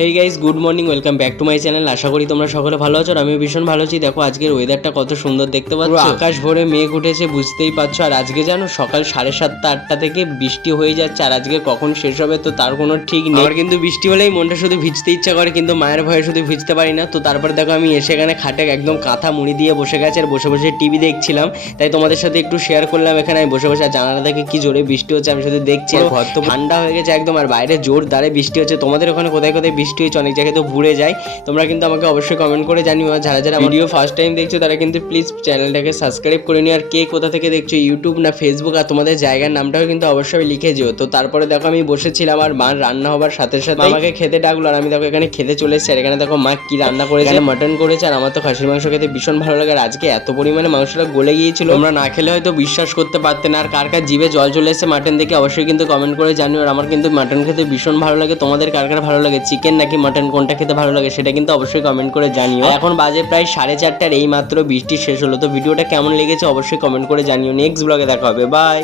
Hey guys, good morning, welcome back to my channel. আশা করি তোমরা সকলে ভালো আছো। আর আমি ভীষণ ভালো আছি। দেখো আজকের ওয়েদারটা কত সুন্দর দেখতে পাচ্ছ, আকাশ ভরে মেঘ উঠেছে, বুঝতেই পারছো। আর আজকে জানো সকাল 7:30 8টা থেকে বৃষ্টি হয়ে যাচ্ছে, আর আজকে কখন শেষ হবে তো তার কোনো ঠিক নেই। আমার কিন্তু বৃষ্টি হলেই মনটা শুধু ভিজতে ইচ্ছা করে, কিন্তু মায়ের ভয়ে শুধু ভিজতে পারি না। তো তারপরে দেখো আমি এসে এখানে খাটে একদম কাঁথা মুড়ি দিয়ে বসে গেছে, আর বসে বসে টিভি দেখছিলাম। তাই তোমাদের সাথে একটু শেয়ার করলাম। এখানে আমি বসে বসে জানালা থেকে কি জোরে বৃষ্টি হচ্ছে আমি শুধু দেখছি, আর ঘর তো ঠান্ডা হয়ে গেছে একদম, আর বাইরে জোর দাঁড়ে বৃষ্টি হচ্ছে। তোমাদের ওখানে কোথায় কোথায় বৃষ্টি হচ্ছে? অনেক জায়গায় তো ভুলে যায়। তোমরা কিন্তু আমাকে অবশ্যই কমেন্ট করে জানিও। আর যারা যারা ভিডিও ফার্স্ট টাইম দেখছো তারা কিন্তু প্লিজ চ্যানেলটাকে সাবস্ক্রাইব করে নিও। আর কে কোথা থেকে দেখছো, ইউটিউব না ফেসবুক, আর তোমাদের জায়গার নামটাও কিন্তু অবশ্যই লিখে যেও। তো তারপরে দেখো আমি বসেছিলাম, আর মার রান্না হবার সাথে সাথে আমাকে খেতে ডাকলো, আর আমি দেখো এখানে খেতে চলে এসেছি। আর এখানে দেখো মা কি রান্না করেছে, মাটন করেছে। আর আমার তো খাসির মাংস খেতে ভীষণ ভালো লাগে, আর আজকে এত পরিমাণে মাংসটা গলে গিয়েছিল, তোমরা না খেলে হয়তো বিশ্বাস করতে পারতে না। আর কার কার জিভে জল চলে এসেছে মাটন দেখে অবশ্যই কিন্তু কমেন্ট করে জানিও। আর আমার কিন্তু মাটন খেতে ভীষণ ভালো লাগে। তোমাদের কার কার ভালো লাগে, চিকেন নাকি মাটন, কোনটা খেতে ভালো লাগে সেটা কিন্তু অবশ্যই কমেন্ট করে জানিও। এখন বাজে প্রায় 4:30, এই মাত্র বৃষ্টি শেষ হলো। তো ভিডিওটা কেমন লেগেছে অবশ্যই কমেন্ট করে জানিও। নেক্সট ব্লগে দেখা হবে, বাই।